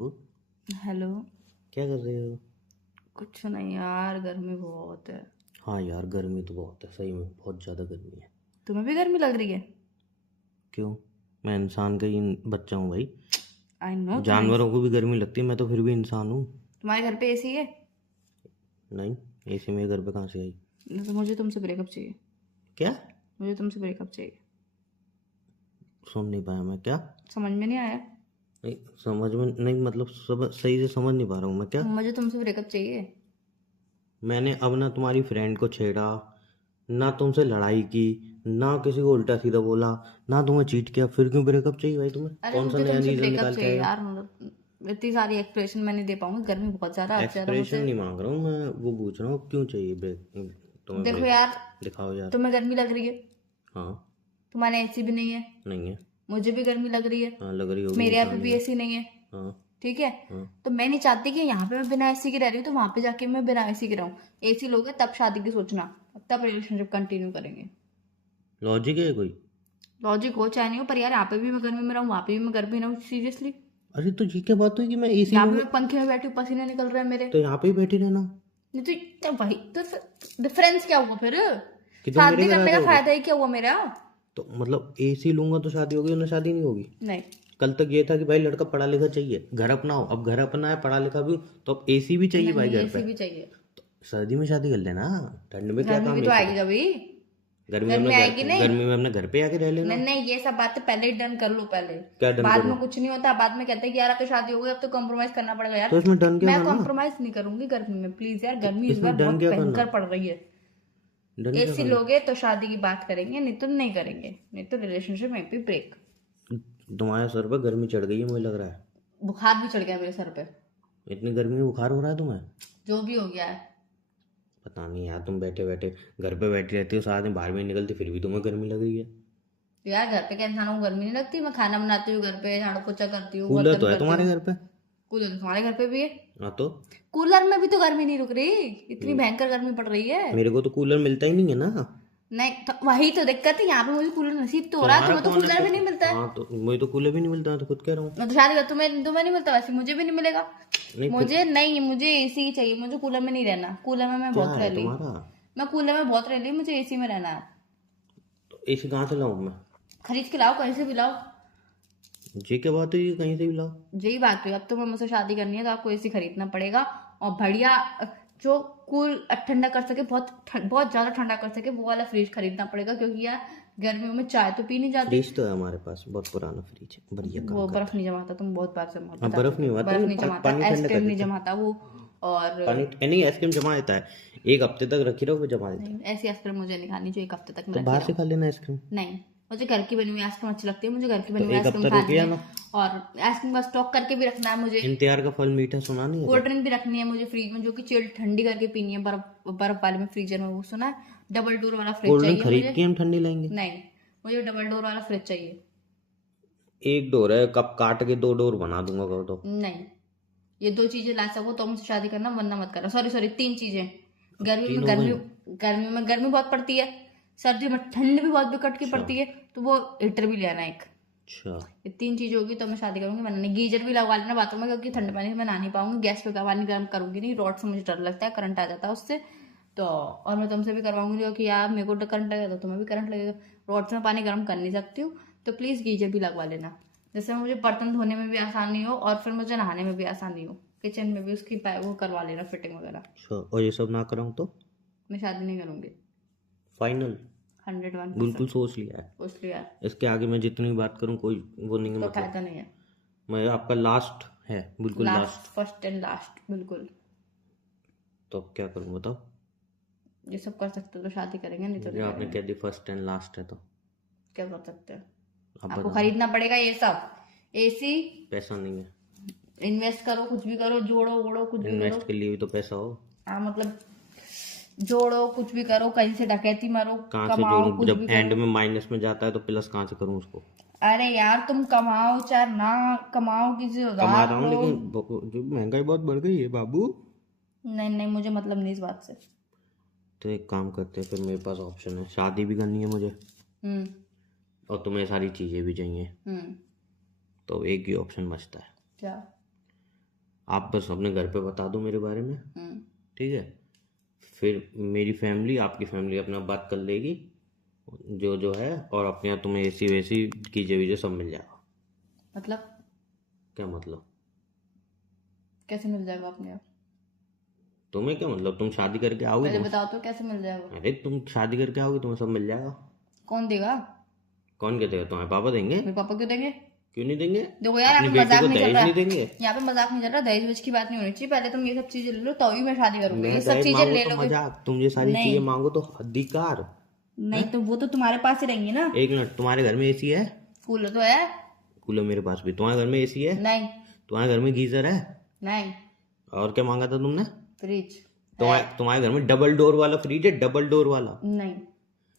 ओ, hello. क्या कर रहे हो? कुछ नहीं यार, गर्मी बहुत है। हाँ यार, गर्मी तो बहुत है, सही में बहुत ज़्यादा गर्मी है। तुम्हें भी गर्मी लग रही है? क्यों? मैं इंसान का ही बच्चा हूँ भाई। आई नो तुम्हें। जानवरों को भी गर्मी लगती है, मैं तो फिर भी इंसान हूँ। तुम्हारे घर पे एसी है? नहीं, एसी मेरे घर पे कहाँ से आई? तो मुझे तुमसे ब्रेकअप चाहिए। क्या? मुझे तुमसे ब्रेकअप चाहिए। सुन नहीं पाया मैं, क्या? समझ में नहीं आया? नहीं समझ में नहीं, मतलब सब सही से समझ नहीं पा रहा हूँ मैं, क्या? मुझे तुमसे ब्रेकअप चाहिए। मैंने अब ना तुम्हारी फ्रेंड को छेड़ा, ना तुमसे लड़ाई की, ना किसी को उल्टा सीधा बोला, ना तुम्हें चीट किया, फिर क्यों ब्रेकअप चाहिए भाई तुम्हें? अरे कौन सा मुझे नया तुमसे रीज़न ब्रेकअप निकाल के चाहिए आए हो? यार, मतलब इतनी सारी एक्सप्रेशन मैं नहीं दे पाऊंगी, गर्मी बहुत ज़्यादा, अब ज़्यादा एक्सप्रेशन मुझसे। नहीं मांग रहा हूँ मैं, वो पूछ रहा हूँ क्यों चाहिए तुम्हें देखो यार, ब्रेकअप, दिखाओ यार। तुम्हें गर्मी लग रही है, हाँ। तुम्हारे एसी भी नहीं है, नहीं है। मुझे भी गर्मी लग रही है, हाँ, लग रही होगी, मेरे यहाँ पे इंसान ही भी है। एसी नहीं है। हाँ। ठीक है। हाँ। तो मैं नहीं चाहती कि यहाँ पे मैं बिना एसी के रह रही हूँ तो वहां पे जाके मैं बिना एसी के रहूँ। एसी लोगे तब शादी की सोचना, तब रिलेशनशिप कंटिन्यू करेंगे। लॉजिक है कोई? लॉजिक हो चाहे नहीं हो, पर यार यहाँ पे भी मैं गर्मी में रहूँ, वहां पे भी मैं गर्मी में रहूँ, सीरियसली। अरे तो ये क्या बात हुई कि मैं एसी यहाँ पे लूंगा? मैं पंखे में बैठी हूँ, पसीने निकल रहे हैं मेरे। तो यहाँ पे ही बैठी रहना। नहीं तो वही तो डिफरेंस क्या हुआ फिर? कि तुम मेरे शादी घर आ करने का जाओगे? फायदा ही क्या हुआ मेरा? तो मतलब एसी लूंगा तो शादी होगी, ना शादी नहीं होगी? नहीं। कल तक ये था कि भाई लड़का पढ़ा लिखा चाहिए, घर अपना हो, अब घर अपना है, पढ़ा लिखा भी हो, तो अब एसी भी चाहिए भाई नहीं, घर पे। एसी भी चाहिए। तो सर्दी में शादी कर लेना, ठंड में क्या गर्मी भी काम तो एसी का? आएगी कभी। गर्मी में गर्मी अपने आएगी घर, नहीं। गर्मी में अपने घर पे आके रह लेना। नहीं नहीं, ये सब बातें पहले ही डन कर लो पहले। क्या डन बाद करूं? में कुछ नहीं होता, बाद में कहते हैं कि यार अब तो शादी हो गई, अब तो कॉम्प्रोमाइज करना पड़ेगा यार। तो इसमें डन क्या मैं करना? कॉम्प्रोमाइज नहीं करूंगी गर्मी में, प्लीज यार, तो गर्मी इस बार इसमें डन बहुत क्या करना? भयंकर पड़ रही है। डन क्या एसी करना? लोगे तो शादी की बात करेंगे, नहीं तो नहीं करेंगे, नहीं तो रिलेशनशिप में भी ब्रेक। तुम्हारे सर पर गर्मी चढ़ गई है मुझे लग रहा है। बुखार भी चढ़ गया मेरे सर पे। इतनी गर्मी में बुखार हो रहा है तुम्हें? जो भी हो गया है। पता नहीं यार, तुम बैठे बैठे घर पे बैठी रहती हो, साथ में बाहर भी नहीं निकलती, फिर भी तुम्हें गर्मी लग रही है। तो यार घर पे क्या इंसानों को गर्मी नहीं लगती? मैं खाना बनाती हूँ घर पे, झाड़ू पोछा करती हूँ, कूलर बर्तन तो है करती तुम्हारे हूँ। घर पे? कूलर तो तुम्हारे घर पे भी है। हाँ तो? कूलर में भी तो गर्मी नहीं रुक रही, इतनी म- भयंकर गर्मी पड़ रही है। मेरे को तो कूलर मिलता ही नहीं है ना। नहीं तो वही तो दिक्कत है, यहाँ पे मुझे कूलर नसीब तो हो रहा है, तुम्हारा तुम्हें तो कौन है कूलर भी फिर? नहीं मिलता है। हाँ तो मुझे तो कूलर भी नहीं मिलता, मैं तो खुद कह रहा हूँ। मैं तो शादी कर, तुम्हें तुम्हें नहीं मिलता, वैसे मुझे भी नहीं मिलेगा। नहीं फिर मुझे नहीं, मुझे एसी ही चाहिए, मुझे कूलर में नहीं रहना, कूलर में मैं क्या बहुत रह है ली। तुम्हारा? मैं कूलर में बहुत रह ली, मुझे एसी में रहना है। तो एसी कहाँ से लाऊं मैं? खरीद के लाओ, कहीं से भी लाओ। ये क्या बात हुई, कहीं से भी लाओ? यही बात हुई, अब तुम्हें मुझसे शादी करनी है तो आपको एसी खरीदना पड़ेगा। और बढ़िया, जो कूल ठंडा कर सके, बहुत ज्यादा ठंडा कर सके, वो वाला फ्रिज खरीदना पड़ेगा, क्योंकि यार गर्मियों में चाय तो पी नहीं जाती। फ्रिज तो है हमारे पास, बहुत पुराना फ्रिज है, बढ़िया काम वो करता बर्फ नहीं जमाता, तुम बहुत बार जमा है। हाँ, बता बर्फ चुके नहीं हो, हुआ था, बर्फ नहीं जमाता, पानी ठंडा कर आइसक्रीम नहीं देता है। जमाता वो। और पानी नहीं, आइसक्रीम जमा देता है, एक हफ्ते तक रखी रहो, वो जमा देता है। नहीं, ऐसी आइसक्रीम मुझे नहीं खानी जो एक हफ्ते तक मैं तो रखी बाहर से रहूं। खा लेना आइसक्रीम। नहीं, मुझे घर की बनी हुई आइसक्रीम अच्छी लगती है, मुझे घर की तो बनी हुई एक आइसक्रीम हफ्ता खानी रुक है। ना। और आइसक्रीम का स्टॉक करके भी रखना है मुझे। इंतजार का फल मीठा, सुना नहीं है कोल्ड क्या? ड्रिंक भी रखनी है मुझे फ्रिज में, जो कि चिल्ड ठंडी करके पीनी है, बर्फ बर्फ वाले में, फ्रीजर में, वो सुना है। डबल डोर वाला फ्रिज कोल्ड ड्रिंक चाहिए खरीद मुझे। के हम ठंडी लाएंगे? नहीं, मुझे डबल डोर वाला फ्रिज चाहिए। एक डोर है, कप काट के दो डोर बना दूंगा कहो तो। नहीं, ये दो चीजें ला सको तो मुझसे शादी करना, वरना मत करना। सॉरी सॉरी, तीन चीजें। गर्मी तीन में हो गर्मी, गई? गर्मी में गर्मी बहुत पड़ती है, सर्दी में ठंड भी बहुत बिकट की अच्छा। पड़ती है, तो वो हीटर भी ले आना एक। अच्छा। ये तीन चीज होगी तो मैं शादी करूंगी, वरना नहीं। गीजर भी लगवा लेना बाथरूम में, क्योंकि ठंडे पानी से मैं नहा नहीं पाऊंगी, गैस पे पानी गर्म करूंगी नहीं, रॉड से मुझे डर लगता है, करंट आ जाता है उससे। तो और मैं तुमसे भी करवाऊंगी, क्योंकि यार मेरे को करंट लगेगा तो तुम्हें भी करंट लगेगा, रॉड से मैं पानी गर्म कर नहीं सकती हूँ। तो प्लीज गीजर भी लगवा लेना, जिससे मुझे बर्तन धोने में भी आसानी हो और फिर मुझे नहाने में भी आसानी हो, किचन में भी उसकी वो करवा लेना, फिटिंग वगैरह। अच्छा, और ये सब ना कराऊं तो? मैं शादी नहीं करूंगी। फाइनल? 101%। बिल्कुल सोच लिया है? सोच लिया। इसके आगे मैं जितनी बात करूं कोई वो नहीं है तो मतलब? फायदा नहीं है। मैं आपका लास्ट है, बिल्कुल last, last. First and last, बिल्कुल। तो अब क्या करूं बताओ? ये सब कर सकते हो तो शादी करेंगे, नहीं तो मुझे नहीं आपने करेंगे। कह दी फर्स्ट एंड लास्ट है, तो क्या कर सकते हैं? आप आपको बताओ। खरीदना पड़ेगा ये सब, एसी। पैसा नहीं है? इन्वेस्ट करो, कुछ भी करो, जोड़ो वोड़ो, कुछ भी करो। इन्वेस्ट के लिए भी तो पैसा हो। हाँ मतलब, जोड़ो, कुछ भी करो, कहीं से डकैती मारो, कहाँ से कमाओ, जोड़ूं? कुछ जब भी एंड करो। में माइनस में जाता है तो प्लस कहाँ से करूं उसको? अरे यार, तुम कमाओ चाहे ना कमाओ, किसी से कमा उधार रहा हूँ, लो। लेकिन जो महंगाई बहुत बढ़ गई है बाबू। नहीं नहीं, मुझे मतलब नहीं इस बात से। तो एक काम करते हैं फिर, मेरे पास ऑप्शन है, शादी भी करनी है मुझे हम्म। और तुम्हें सारी चीज़ें भी चाहिए, हम्म। तो एक ही ऑप्शन बचता है। क्या? आप बस अपने घर पे बता दो मेरे बारे में, ठीक है? फिर मेरी फैमिली आपकी फैमिली अपना बात कर लेगी जो जो है, और अपने यहाँ तुम्हें एसी वैसी कीजिए वीजिए सब मिल जाएगा। मतलब क्या मतलब? कैसे मिल जाएगा अपने आप? तुम्हें क्या मतलब? तुम शादी करके आओगी पहले तुम्हें, बताओ तो कैसे मिल जाएगा? अरे तुम शादी करके आओगी तुम्हें सब मिल जाएगा। कौन देगा? कौन क्या देगा? तुम्हारे पापा देंगे। मेरे पापा क्यों देंगे? क्यों नहीं देंगे? देखो यार, अपनी यहाँ पे बेटी मजाक को नहीं चल दहेज रहा नहीं है। देंगे? यहाँ पे मजाक नहीं चल रहा, दहेज वहेज की बात नहीं होनी चाहिए। पहले तुम ये सब चीजें ले लो तभी मैं शादी करूंगी। मैं ये सब दहेज चीजें मांगू ले तो लोगे? मजाक, तुम ये सारी नहीं चीजें मांगो तो अधिकार। नहीं, तो वो तो तुम्हारे पास ही रहेंगी ना। एक मिनट, तुम्हारे घर में एसी है? कूलर तो है। कूलर मेरे पास भी। तुम्हारे घर में एसी है? नहीं तुम्हारे घर में गीजर है? नहीं। और क्या मांगा था तुमने? फ्रिज तुम्हारे घर में डबल डोर वाला फ्रिज है? डबल डोर वाला? नहीं।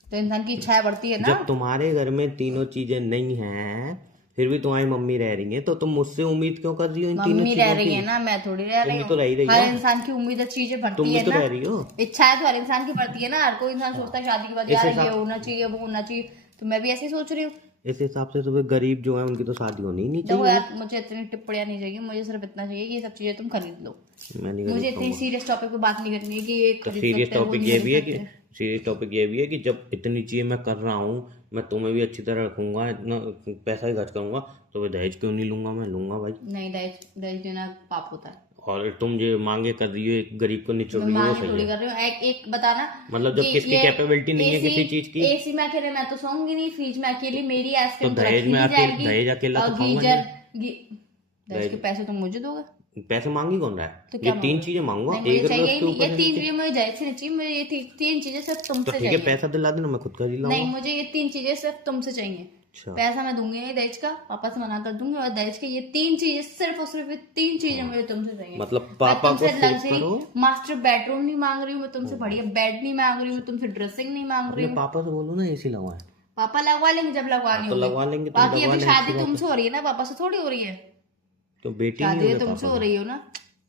तो इंसान की इच्छाएं बढ़ती है ना। जब तुम्हारे घर में तीनों चीजें नहीं हैं, फिर भी तुम्हारी मम्मी रह रही है, तो तुम मुझसे उम्मीद क्यों कर रही हो इन तीनों मम्मी रह चीजों रही की? है ना, मैं थोड़ी रह रही तुम भी हूँ। तो रह रही हर हो। इंसान की उम्मीद चीजें तुम बढ़ती भी है तो ना। रह रही हो। इच्छाएं तो हर इंसान की बढ़ती है ना। हर कोई इंसान सोचता है शादी के बाद इस यार ये हिसाब होना चाहिए वो होना चाहिए। तो मैं भी ऐसे ही सोच रही हूँ। इस हिसाब से तो फिर गरीब जो है उनकी तो शादी होनी ही नहीं देखो चाहिए। यार, मुझे इतनी टिप्पणियां नहीं चाहिए। मुझे सिर्फ इतना चाहिए कि ये सब चीजें तुम खरीद लो। मैं नहीं मुझे खरीद इतनी पाऊंगा। सीरियस टॉपिक पे बात नहीं करनी है कि ये तो खरीद सीरियस सकते हैं वो टॉपिक नहीं ये भी है खरीद कि सकते। सीरियस टॉपिक ये भी है कि जब इतनी चीजें मैं कर रहा हूँ, मैं तुम्हें भी अच्छी तरह रखूंगा, इतना पैसा ही खर्च करूंगा, तो मैं दहेज क्यों नहीं लूंगा? मैं लूंगा भाई। नहीं, दहेज दहेज देना पाप होता है। और तुम जो मांगे कर रही हो, एक गरीब को निचोड़ मैं रही हो, वो मांगे सही थोड़ी है। कर रही हूँ। एक एक बताना मतलब जब किसकी कैपेबिलिटी नहीं है किसी चीज की, एसी में अकेले मैं तो सोऊंगी नहीं। फ्रिज में अकेली मेरी आइसक्रीम तो दहेज रखी में नहीं अकेले जाएगी। दहेज अकेला और तो खाऊंगा गीजर नहीं। दहेज के पैसे तुम मुझे दोगे? पैसे मांगी कौन रहा है? तो ये क्या तीन मांगोगे? चीजें मांगूंगा, नहीं, मुझे एक रुपये चाहिए ही उसके नहीं। ऊपर ये से तीन नीचे। चीजें मुझे जैसे नहीं चाहिए। मुझे ये तीन चीजें सिर्फ तो तुमसे ठीक है, चाहिए। पैसा दिला देना, मैं खुद खरीद नहीं, लाऊंगा। मुझे ये तीन चीजें सिर्फ तुमसे चाहिए। अच्छा। पैसा मैं दूंगी नहीं दहेज का, पापा से मना कर दूंगी। और दहेज के ये तीन चीजें, सिर्फ और सिर्फ ये तीन चीजें मुझे तुमसे चाहिए। मतलब मैं पापा को तुमसे शूट लग्जरी करो। मास्टर बेडरूम नहीं मांग रही हूँ। मैं तुमसे बढ़िया बेड नहीं मांग रही हूँ। मैं तुमसे ड्रेसिंग नहीं मांग रही अपने हूँ। पापा से बोलो ना एसी लगवाए। पापा लगवा लेंगे जब लगवानी तो होगी। लगवा लेंगे, तुम बाकी लगवा अभी लेंगे, अच्छी शादी बात तुमसे है। हो रही है ना, पापा से थोड़ी हो रही है। तो बेटी नहीं शादी होने तुमसे पापा हो का। रही हो ना।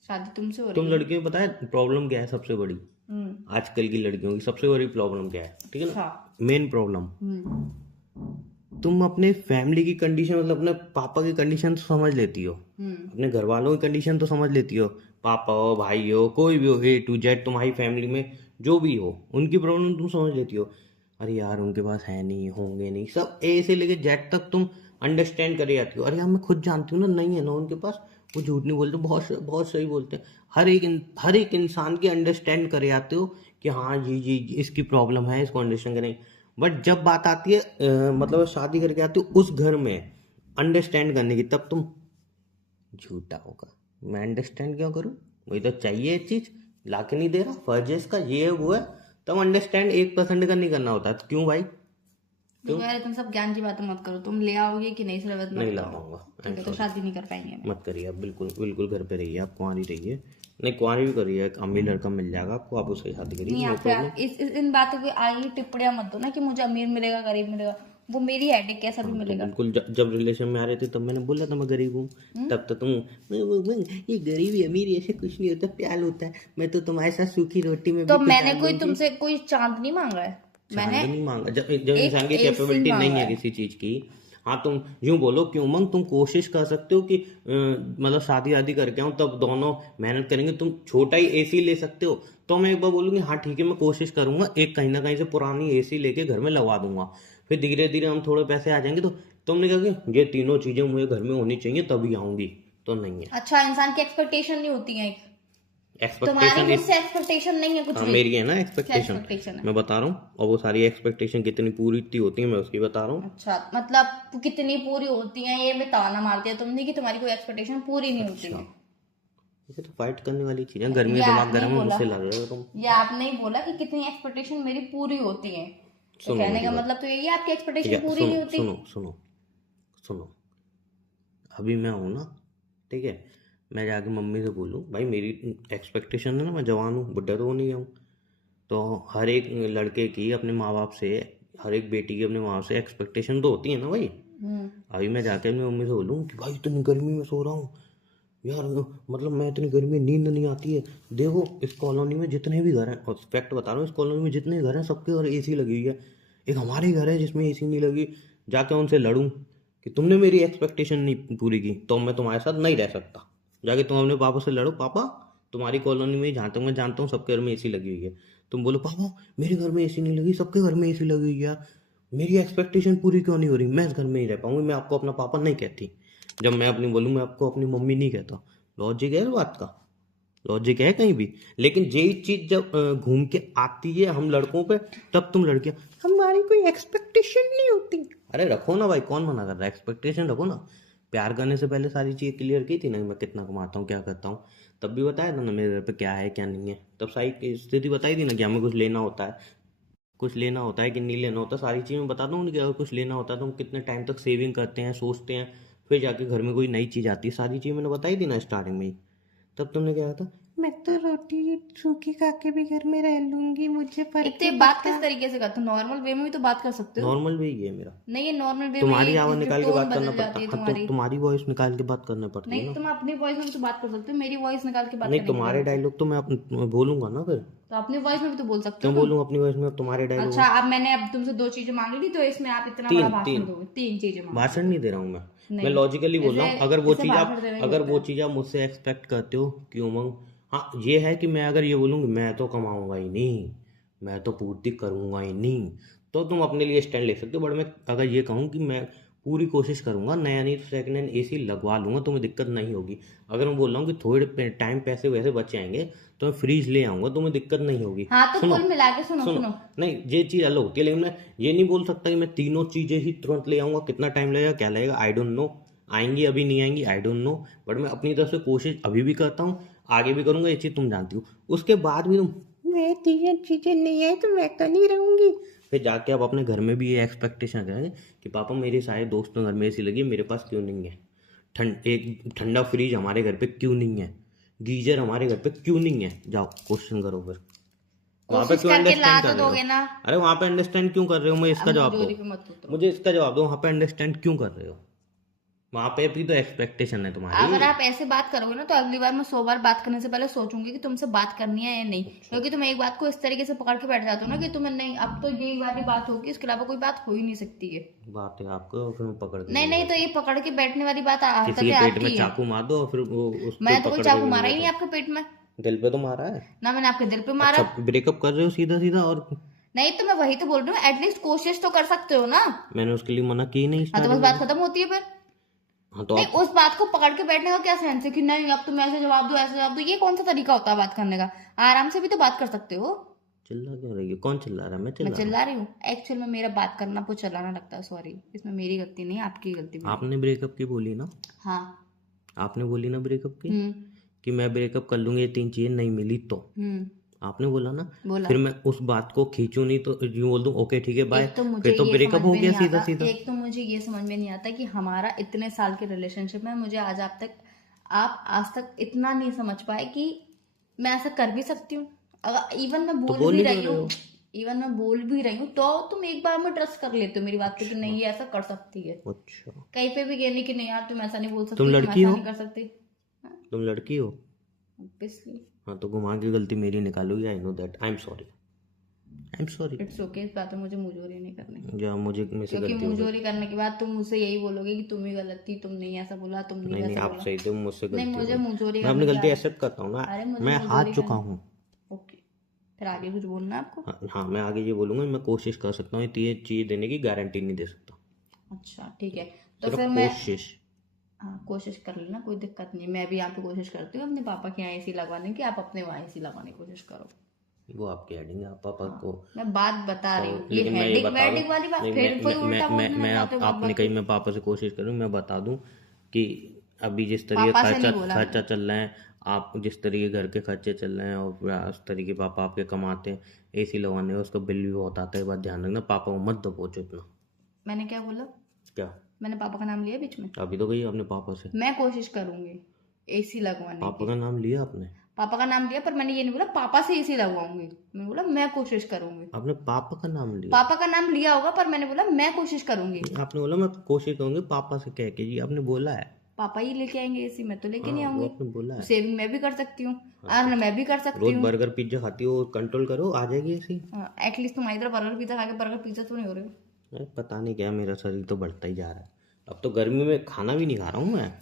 शादी तुमसे हो तुम रही है। लड़कियों को पता है प्रॉब्लम क्या है सबसे बड़ी? आजकल की लड़कियों की सबसे बड़ी प्रॉब्लम क्या है? ठीक है ना, हाँ। मेन प्रॉब्लम, तुम अपने फैमिली की कंडीशन, मतलब अपने पापा की कंडीशन तो समझ लेती हो, अपने घर वालों की कंडीशन तो समझ लेती हो, पापा हो, भाई हो, कोई भी हो, A to Z तुम्हारी फैमिली में जो भी हो, उनकी प्रॉब्लम तुम समझ लेती हो। अरे यार उनके पास है नहीं, होंगे नहीं, सब A से लेके Z तक तुम अंडरस्टैंड करे जाती हो। अरे यार मैं खुद जानती हूँ ना, नहीं है ना उनके पास, वो झूठ नहीं बोलते, बहुत बहुत सही बोलते हैं। हर एक इंसान की अंडरस्टैंड करे जाते हो कि हाँ जी इसकी प्रॉब्लम है, इसको अंडरस्टैंड करें। बट जब बात आती है मतलब शादी करके आती हो उस घर में अंडरस्टैंड करने की, तब तुम झूठा होगा। मैं अंडरस्टैंड क्यों करूं? मुझे तो चाहिए एक चीज, लाके नहीं दे रहा, फर्ज है इसका, ये है वो है। तब अंडरस्टैंड 1% का नहीं करना होता। तो क्यों भाई? देखो यार, तुम सब ज्ञान की बातें मत करो। तुम ले आओगे कि नहीं सिलेबस मत नहीं ला करो। पाऊंगा। ठीक है, तो शादी नहीं कर पाएंगे हम। मत करिए आप, बिल्कुल बिल्कुल घर पे रहिए, आप कुंवारी रहिए। नहीं कुंवारी भी करिए, एक अमीर लड़का मिल जाएगा आपको, आप उससे शादी करिए, नहीं, नो आप प्रॉब्लम। इन बातों की आगे टिप्पणियां मत दो ना कि मुझे अमीर मिलेगा गरीब मिलेगा। वो मेरी हेडेक, कैसा भी तो मिलेगा। बिल्कुल जब रिलेशन में आ रहे थे तब मैंने बोला था मैं गरीब हूँ। तब तो तुम ये गरीबी अमीर ऐसे कुछ नहीं होता, प्यार होता है, मैं तो तुम्हारे साथ सूखी रोटी में तो भी मैंने कोई तुमसे कोई चांद नहीं मांगा है। मैंने नहीं मांगा। जब इंसान की AC कैपेबिलिटी नहीं मांगा है है। किसी चीज की, हाँ तुम यूं बोलो कि उमंग तुम कोशिश कर सकते हो कि मतलब शादी आदि करके आऊं, तब दोनों मेहनत करेंगे, तुम छोटा ही एसी ले सकते हो। तो मैं एक बार बोलूंगी हाँ ठीक है मैं कोशिश करूंगा, एक कहीं ना कहीं से पुरानी एसी लेके घर में लगवा दूंगा, फिर धीरे धीरे हम थोड़े पैसे आ जाएंगे। तो तुमने कहा कि ये तीनों चीजें मुझे घर में होनी चाहिए तभी आऊंगी, तो नहीं है। अच्छा, इंसान की एक्सपेक्टेशन नहीं होती है। तुम्हारी एक्सपेक्टेशन मुझसे एक्सपेक्टेशन नहीं है कुछ हाँ भी। मेरी है ना क्या एक्सपेक्टेशन, एक्सपेक्टेशन है? मैं बता रहा हूँ। और वो सारी एक्सपेक्टेशन कितनी पूरी इतनी होती है मैं उसकी बता रहा हूँ। अच्छा, मतलब कितनी पूरी होती है ये बताना मारती है तुमने कि तुम्हारी कोई एक्सपेक्टेशन पूरी नहीं होती है। ये तो फाइट करने वाली चीज है, गर्मी में ये दिमाग आपने गर्म है, बोला। मुझसे लड़ रहे हो तुम। ये आपने ही बोला कि कितनी एक्सपेक्टेशन मेरी पूरी होती है। तो सुनो कहने मेरी का बात। मतलब तो यही है आपकी एक्सपेक्टेशन ठीक है, पूरी नहीं सुनो होती। सुनो सुनो सुनो, अभी मैं हूँ ना, ठीक है, मैं जाके मम्मी से बोलूँ भाई मेरी एक्सपेक्टेशन है ना, मैं जवान हूँ, बुढ़ा तो हो नहीं गया हूँ। तो हर एक लड़के की अपने माँ बाप से, हर एक बेटी की अपने माँ बाप से एक्सपेक्टेशन तो होती है ना भाई। अभी मैं जाके अपनी मम्मी से बोलूँ कि भाई इतनी गर्मी में सो रहा हूँ यार, मतलब मैं इतनी गर्मी में नींद नहीं आती है, देखो इस कॉलोनी में जितने भी घर हैं, और फैक्ट बता रहा हूँ, इस कॉलोनी में जितने घर हैं सबके घर एसी लगी हुई है, एक हमारे घर है जिसमें एसी नहीं लगी। जाके उनसे लड़ूं कि तुमने मेरी एक्सपेक्टेशन नहीं पूरी की तो मैं तुम्हारे साथ नहीं रह सकता। जाके तुम अपने पापा से लड़ो, पापा तुम्हारी कॉलोनी में जहाँ तक मैं जानता हूँ सबके घर में एसी लगी हुई है, तुम बोलो पापा मेरे घर में एसी नहीं लगी, सबके घर में एसी लगी हुई है, मेरी एक्सपेक्टेशन पूरी क्यों नहीं हो रही, मैं इस घर में ही रह पाऊंगी, मैं आपको अपना पापा नहीं कहती, जब मैं अपनी बोलूँ मैं आपको अपनी मम्मी नहीं कहता। लॉजिक है इस बात का, लॉजिक है कहीं भी? लेकिन यही चीज जब घूम के आती है हम लड़कों पे, तब तुम लड़कियां हमारी कोई एक्सपेक्टेशन नहीं होती। अरे रखो ना भाई, कौन मना कर रहा है, एक्सपेक्टेशन रखो ना। प्यार करने से पहले सारी चीजें क्लियर की थी ना, मैं कितना कमाता हूँ क्या करता हूँ, तब भी बताया था ना मेरे घर पे क्या है क्या नहीं है, तब सारी स्थिति बताई थी ना कि हमें कुछ लेना होता है, कुछ लेना होता है कि नहीं लेना होता, सारी चीज़ मैं बताता हूँ कि अगर कुछ लेना होता है तो हम कितने टाइम तक सेविंग करते हैं, सोचते हैं, फिर जाके घर में कोई नई चीज़ आती है, सारी चीज़ मैंने बताई थी ना स्टार्टिंग में ही। तब तुमने क्या कहा था, मैं तो रोटी सूखी खा के भी घर में रह लूंगी, मुझे फर्क एक तो ये बात किस तरीके से करते हो, नॉर्मल वे में भी तो बात कर सकते हो। नॉर्मल भी ये है मेरा। नहीं ये नॉर्मल वे में तुम्हारी ये आवाज निकाल के टोन बात करना बदल पड़ता जाती है हाँ, तो तुम्हारी। तुम्हारी वॉइस निकाल के बात करना पड़ती है नहीं ना। तुम अपनी वॉइस में भी तो बात कर सकते हो, मेरी वॉइस निकाल के बात नहीं करने की तुम्हारे जरूरत है। डायलॉग तो मैं बोलूंगा ना फिर, तो अपनी वॉइस में भी तो बोल सकते क्यों हो तुम। बोलूंगा अपनी वॉइस में, अब तुम्हारे डायलॉग अच्छा अब मैंने अब तुमसे 2 चीजें मांग ली तो इसमें आप इतना बड़ा तीन भाषण तीन दोगे, 3 चीजें मांग भाषण नहीं दे रहा हूँ मैं नहीं लॉजिकली बोल रहा हूँ। इसे अगर वो इसे चीज़ आप भाषण देना ही अगर बोलते वो हैं। चीज़ आप मुझसे एक्सपेक्ट करते हो कि उमंग, हाँ ये है कि मैं अगर ये बोलूँगी मैं तो कमाऊंगा ही नहीं, मैं तो पूर्ति करूंगा ही नहीं, तो तुम अपने लिए स्टैंड ले सकते हो। बट मैं अगर ये कहूँ कि मैं पूरी कोशिश करूंगा, नया नहीं तो सेकंड हैंड एसी लगवा लूंगा, तुम्हें दिक्कत नहीं होगी। अगर मैं बोल रहा हूँ कि थोड़े टाइम पैसे वैसे बच जाएंगे तो मैं फ्रीज ले आऊंगा, तुम्हें दिक्कत नहीं होगी। हाँ तो सुनो कुल मिला के सुनो सुनो, सुनो नहीं ये चीज़ अलग होती है, लेकिन मैं ये नहीं बोल सकता कि मैं तीनों चीज़ें ही तुरंत ले आऊंगा, कितना टाइम लगेगा क्या लगेगा आई डोंट नो, आएंगी अभी नहीं आएंगी आई डोंट नो, बट मैं अपनी तरफ से कोशिश अभी भी करता हूँ, आगे भी करूंगा, ये चीज़ तुम जानती हो। उसके बाद भी तुम मैं तीन चीज़ें नहीं आई तो मैं तो नहीं रहूंगी, फिर जाके आप अपने घर में भी ये एक्सपेक्टेशन करेंगे कि पापा मेरे सारे दोस्तों घर में एसी लगी है, मेरे पास क्यों नहीं है, एक ठंडा फ्रिज हमारे घर पे क्यों नहीं है, गीजर हमारे घर पे क्यों नहीं है, जाओ क्वेश्चन करो फिर वहां पे कोशिश क्यों करके ला अंडरस्टैंड तो कर रहे दोगे हो। ना। अरे वहां पे अंडरस्टैंड क्यों कर रहे हो, मुझे इसका अब जवाब मुझोरी दो, पे मत उतरो। मुझे इसका जवाब दो, वहां पे अंडरस्टैंड क्यों कर रहे हो, वहां पे भी तो एक्सपेक्टेशन है तुम्हारी। अगर आप ऐसे बात करोगे ना तो अगली बार मैं 100 बार बात करने से पहले सोचूंगी कि तुमसे बात करनी है या नहीं, क्योंकि तुम एक बात को इस तरीके से पकड़ के बैठ जाते हो ना कि तुम्हें नहीं, अब तो यही वाली बात होगी, इसके अलावा कोई बात हो ही नहीं सकती है। बात है आपको, फिर मैं पकड़ के नहीं नहीं तो ये पकड़ के बैठने वाली बात किसी हरकतें के पेट में आपकी है। चाकू मार दो और फिर वो उसको मैंने तो कोई पकड़ के चाकू भी मारा ही नहीं नहीं बैठा। आपके पेट में, दिल पे तो मारा है। ना मैंने आपके दिल पे मारा। अच्छा ब्रेकअप कर रहे हो सीधा सीधा, और नहीं तो मैं वही तो बोल रही हूँ, एटलीस्ट कोशिश तो कर सकते हो ना। मैंने उसके लिए मना की नहीं हाँ तो बस स्टार्टिंग बात में। खत्म होती है फिर। हाँ तो नहीं आप उस बात को पकड़ के बैठने का क्या सेंस है कि नहीं अब तुम ऐसे जवाब दो ऐसे जवाब दो, ये कौन सा तरीका होता है बात करने का। आराम से भी तो बात कर सकते हो। चिल्ला क्यों रही है, कौन चिल्ला रहा है, मैं मैं चिल्ला रहा चिल्ला रही हूँ एक्चुअल में, मेरा बात करना आपको चलाना लगता है, सॉरी इसमें मेरी गलती नहीं आपकी गलती हूँ। मेरी। आपने ब्रेकअप की बोली ना, हाँ। आपने बोली ना ब्रेकअप की, हम्म कि मैं ब्रेकअप कर लूंगी ये तीन चीजें नहीं मिली तो, हम्म आपने बोला ना। बोला। फिर मैं उस बात को खींचूं नहीं तो यूं बोल दूं ओके ठीक है बाय, एक तो मुझे फिर तो ये ब्रेकअप समझ हो में गया नहीं सीधा आता, सीधा। एक तो मुझे ये समझ में नहीं आता कि हमारा इतने साल के रिलेशनशिप में मुझे आप आज तक इतना नहीं समझ पाए कि मैं ऐसा कर भी सकती हूँ। अगर इवन मैं तो बोल बोल भी ही रही क्यों रहे हूँ, हो? इवन मैं बोल भी रही हूँ तो तुम एक बार में ट्रस्ट कर लेते हो मेरी बात पे कि नहीं ये ऐसा कर सकती है। अच्छा कहीं पे भी कहने की नहीं यार तुम ऐसा नहीं बोल सकती, तुम तुम लड़की ऐसा हो? नहीं कर सकती। तुम लड़की हो? ऑब्वियसली हाँ तो घुमा के गलती मेरी निकालोगी, I know that, I am sorry, I am sorry. It's okay, इस बात में मुझे मुंहजोरी नहीं करनी, या मुझे मुझसे क्योंकि गलती हो गई। मुंहजोरी करने के बाद तुम मुझसे यही बोलोगे कि तुम ही गलत थी, तुम नहीं ऐसा बोला, तुम नहीं नहीं नहीं वैसा आप बोला। सही थे, मुझसे नहीं गलती हो मुझे गई, मुंहजोरी मैं अपनी करने की गलती आदत। एक्सेप्ट करता हूँ अरे ना, मुझे मैं हार मुंहजोरी चुका करनी। हूँ। ओके फिर आगे कुछ बोलना है आपको। हाँ हाँ, मैं आगे ये बोलूंगा मैं कोशिश कर सकता हूँ, ये चीज देने की गारंटी नहीं दे सकता, अच्छा ठीक है तो सिर्फ फिर मैं कोशिश। हाँ कोशिश कर लेना, कोई दिक्कत नहीं, मैं भी यहाँ पे कोशिश करती हूँ अपने पापा के यहाँ एसी लगवाने की, आप अपने वहाँ एसी लगवाने की कोशिश करो। वो आपकी हेडिंग है, आप पापा हाँ, को मैं बात बता रही हूँ, ये लेकिन मैं ये हेडिक बता दूं, वेडिक वाली बात नहीं फिर कोई उल्टा बोलने लग जाते हो बात आपने बात कही पे। मैं पापा से कोशिश करूँ, मैं बता दूं कि अभी जिस तरीके पापा से खर्चा नहीं बोला खर्चा चल रहा है, आप जिस तरीके घर के खर्चे चल रहे हैं और उस तरीके पापा आपके कमाते हैं, एसी लगवाने का उसका बिल भी बहुत आता है, बात ध्यान रखना, पापा को मत दो पहुंचो इतना। मैंने क्या बोला, क्या? मैंने पापा का नाम लिया बीच में। अभी तो गई आपने पापा से, मैं कोशिश करूंगी एसी लगवाने पापा की। का नाम लिया आपने? पापा का नाम लिया पर मैंने ये नहीं बोला पापा से एसी लगवाऊंगी, मैंने बोला मैं कोशिश करूंगी। आपने पापा का नाम लिया? पापा का नाम लिया होगा पर मैंने बोला मैं कोशिश करूंगी। आपने बोला मैं कोशिश करूंगी पापा से कह के, जी आपने बोला है। पापा ही लेके आएंगे एसी, मैं तो लेके नहीं हाँ, वो आऊंगी। आपने बोला है। सेविंग मैं भी कर सकती हूँ, अर्न मैं भी कर सकती रोज हूँ। बर्गर पिज्जा खाती हो, कंट्रोल करो, आ जाएगी ऐसी। एटलीस्ट तुम्हारी तरह बर्गर पिज्जा खा के बर्गर पिज्जा तो नहीं हो रहे हो। अरे पता नहीं क्या, मेरा शरीर तो बढ़ता ही जा रहा है, अब तो गर्मी में खाना भी नहीं खा रहा हूँ मैं,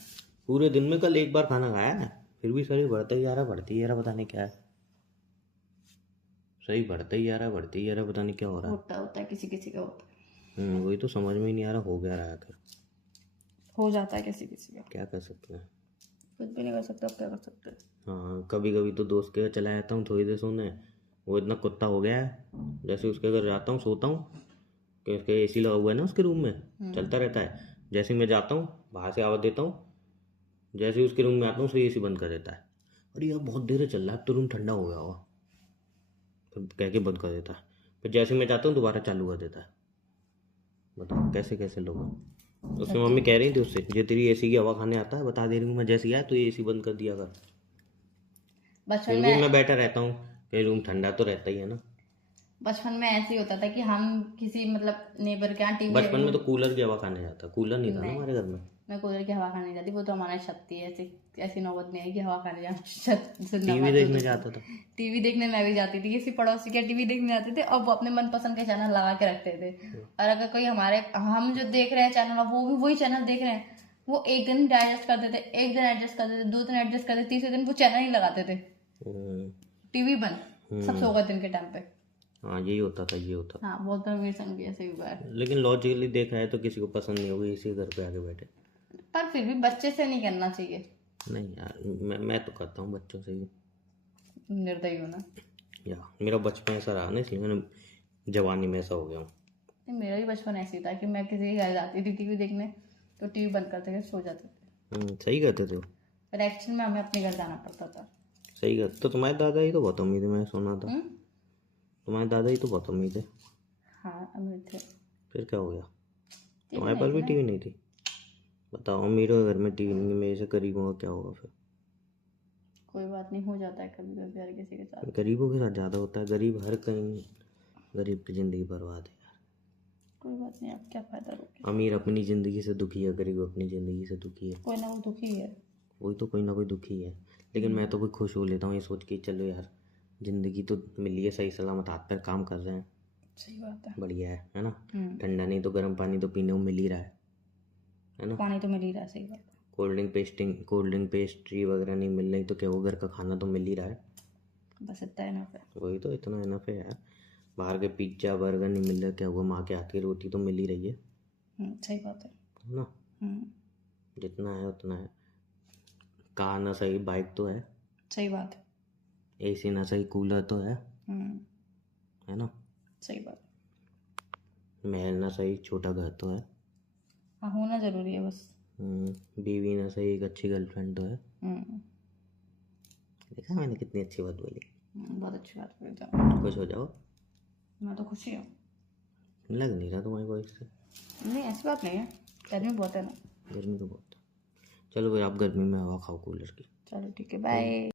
पूरे दिन में कल एक बार खाना खाया है, फिर भी शरीर बढ़ता ही जा रहा, बढ़ती ही जा रहा, पता नहीं क्या है। सही बढ़ता ही जा रहा, बढ़ती ही जा रहा, पता नहीं क्या हो रहा है। होता है किसी किसी का होता है, वही तो समझ में ही नहीं आ रहा, हो गया रहा आखिर। हो जाता है किसी किसी का, क्या कर सकते हैं। कुछ भी नहीं कर सकते, अब क्या कर सकते हैं। हाँ, कभी कभी तो दोस्त के घर चला जाता हूँ थोड़ी देर सोने, वो इतना कुत्ता हो गया है, जैसे उसके घर जाता हूँ सोता हूँ कि उसके एसी लगा हुआ है ना उसके रूम में, चलता रहता है। जैसे ही मैं जाता हूँ बाहर से आवाज़ देता हूँ, जैसे ही उसके रूम में आता हूँ सो एसी बंद कर देता है। अरे यार बहुत देर से चल रहा है, अब तो रूम ठंडा हो गया होगा, फिर कह के बंद कर देता है। फिर जैसे मैं जाता हूँ दोबारा चालू कर देता है। बताओ कैसे कैसे लोग हैं। उसकी मम्मी कह रही थी उससे, जो तेरी एसी की हवा खाने आता है बता दे रही हूँ मैं, जैसे ही आया तो ये एसी बंद कर दिया कर। बचपन फिर भी में मैं बैठा रहता हूँ कि रूम ठंडा तो रहता ही है ना। बचपन में ऐसे ही होता था कि हम किसी मतलब नेबर के यहाँ टीवी बचपन में तो कूलर की हवा खाने जाता, कूलर नहीं था ना नहीं, हमारे घर में। मैं कूलर की हवा खाने नहीं जाती, वो तो हमारा छत थी, ऐसी ऐसी नौबत नहीं आई कि हवा खाने जाऊँ छत सुनना टीवी देखने जाता था। टीवी देखने मैं भी जाती थी, किसी पड़ोसी के टीवी देखने जाते थे और वो अपने मनपसंद के चैनल लगा के रखते थे। और अगर कोई हमारे हम जो देख रहे हैं चैनल वो भी वही चैनल देख रहे हैं, वो एक दिन एडजस्ट कर देते, एक दिन एडजस्ट कर देते, 2 दिन एडजस्ट कर देते, तीसरे दिन वो चैनल ही लगाते थे, हम्म, टीवी बंद, सब सो गए दिन के टाइम पे। हाँ यही होता था, ये होता था। हाँ बोलते मेरे संग भी ऐसे ही हुआ है, लेकिन लॉजिकली देखा है तो किसी को पसंद नहीं होगी इसी घर पे आके बैठे। पर फिर भी बच्चे से नहीं करना चाहिए, नहीं यार, मैं तो करता हूँ बच्चों से ही। निर्दयी होना। या मेरा बचपन ऐसा रहा ना, इसलिए मैंने जवानी में ऐसा हो गया हूँ। नहीं, मेरा भी बचपन ऐसे ही था कि मैं किसी के घर जाती थी टीवी देखने तो टीवी बंद करते थे सो जाते थे, सही कहते थे। पर एक्चुअल में हमें अपने घर जाना पड़ता था। सही कहते तो तुम्हारे दादा ही तो बहुत अमीर थे, मैंने सुना था। हम्म? तुम्हारे दादा ही तो बहुत अमीर थे, हाँ अमीर थे, फिर क्या हो गया। टीवी तुम्हारे नहीं पास थी भी ना। टीवी नहीं थी। बताओ अमीरों के घर में टीवी नहीं, मेरे से गरीबों का क्या होगा फिर। कोई बात नहीं, हो जाता है कभी कभी हर किसी के साथ। गरीबों के साथ ज़्यादा होता है, गरीब हर कहीं, गरीब की ज़िंदगी बर्बाद है यार। कोई बात नहीं, अब क्या फायदा रोके, अमीर अपनी ज़िंदगी से दुखी है, गरीब अपनी ज़िंदगी से दुखी है। कोई ना कोई दुखी है। वही तो, कोई ना कोई दुखी है। लेकिन मैं तो कोई खुश हो लेता हूँ ये सोच के, चलो यार ज़िंदगी तो मिली है, सही सलामत हाथ पैर काम कर रहे हैं, सही बात है। बढ़िया है ना। हम्म, ठंडा नहीं तो गर्म पानी तो पीने को मिल ही रहा है ना। पानी तो मिल ही रहा है, सही बात है। कोल्ड ड्रिंक पेस्ट्री वगैरह नहीं मिल रही तो क्या वो, घर का खाना तो मिल ही रहा है। बस इतना है ना पे। वही तो, इतना इनफ है यार। बाहर के पिज्ज़ा बर्गर नहीं मिल रहा, क्या हुआ, माँ के हाथ की रोटी तो मिल ही रही है सही बात है। ना। जितना है उतना है। कार ना सही बाइक तो है, सही बात है। एसी ना सही कूलर तो है ना। सही बात। महल ना सही छोटा घर तो है। हाँ होना जरूरी है बस। बीवी ना सही एक अच्छी गर्लफ्रेंड तो है। देखा मैंने कितनी अच्छी बात बोली। बहुत अच्छी बात बोली तुमने। खुश हो जाओ। मैं तो खुशी हूँ। लग नहीं रहा तुम्हारी वॉइस से। नहीं ऐसी बात नहीं है, गर्मी बहुत है ना। गर्मी तो बहुत है। चलो भाई आप गर्मी में हवा खाओ कूलर की। चलो ठीक है, बाय।